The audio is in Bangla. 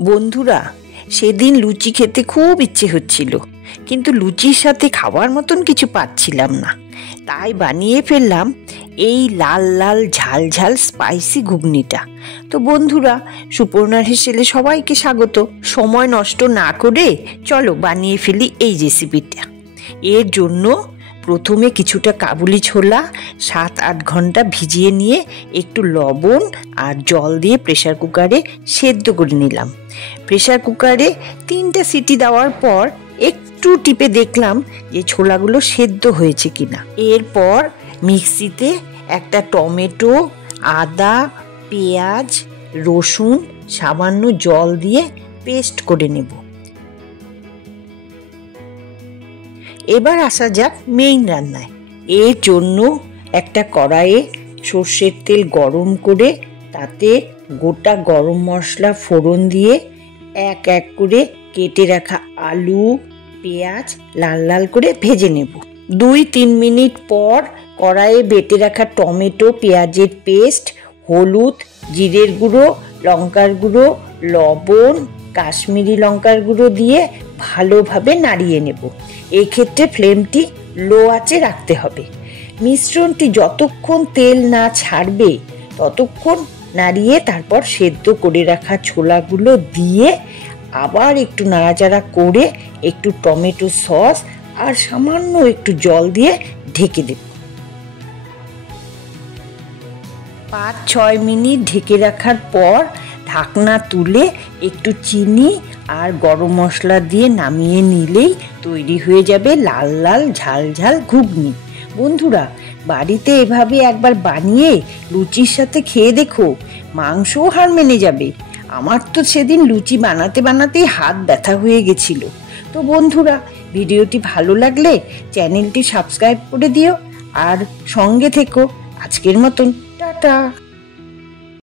বন্ধুরা, সেদিন লুচি খেতে খুব ইচ্ছে হচ্ছিল, কিন্তু লুচির সাথে খাওয়ার মতন কিছু পাচ্ছিলাম না। তাই বানিয়ে ফেললাম এই লাল লাল ঝাল ঝাল স্পাইসি ঘুগনিটা। তো বন্ধুরা, সুপর্ণার হেসেলে সবাইকে স্বাগত। সময় নষ্ট না করে চলো বানিয়ে ফেলি এই রেসিপিটা। এর জন্য প্রথমে কিছুটা কাবুলি ছোলা 7-8 ঘন্টা ভিজিয়ে নিয়ে একটু লবণ আর জল দিয়ে প্রেসার কুকারে সেদ্ধ করে নিলাম। প্রেসার কুকারে 3টা সিটি দেওয়ার পর একটু টিপে দেখলাম যে ছোলাগুলো সেদ্ধ হয়েছে কিনা। এরপর মিক্সিতে একটা টমেটো, আদা, পেঁয়াজ, রসুন সামান্য জল দিয়ে পেস্ট করে নেব। এবার আসা যাক মেইন রান্নায়। এর জন্য একটা কড়াইয়ে সর্ষের তেল গরম করে তাতে গোটা গরম মশলা ফোড়ন দিয়ে এক এক করে কেটে রাখা আলু, পেঁয়াজ লাল লাল করে ভেজে নেব। 2-3 মিনিট পর কড়াইয়ে বেটে রাখা টমেটো, পেঁয়াজের পেস্ট, হলুদ, জিরের গুঁড়ো, লঙ্কার গুঁড়ো, লবণ, কাশ্মীরি লঙ্কার গুঁড়ো দিয়ে ভালোভাবে নাড়িয়ে নেব। এক্ষেত্রে ফ্লেমটি লো আঁচে রাখতে হবে। মিশ্রণটি যতক্ষণ তেল না ছাড়বে ততক্ষণ নাড়িয়ে তারপর সেদ্ধ করে রাখা ছোলাগুলো দিয়ে আবার একটু নাড়াচাড়া করে একটু টমেটো সস আর সামান্য একটু জল দিয়ে ঢেকে দেব। 5-6 মিনিট ঢেকে রাখার পর ঢাকনা তুলে একটু চিনি আর গরম মশলা দিয়ে নামিয়ে নিলেই তৈরি হয়ে যাবে লাল লাল ঝাল ঝাল ঘুগনি। বন্ধুরা, বাড়িতে এভাবে একবার বানিয়ে লুচির সাথে খেয়ে দেখো, মাংসও হার মেনে যাবে। আমার তো সেদিন লুচি বানাতে বানাতেই হাত ব্যথা হয়ে গেছিল। তো বন্ধুরা, ভিডিওটি ভালো লাগলে চ্যানেলটি সাবস্ক্রাইব করে দিও আর সঙ্গে থেকো। আজকের মতন টাটা।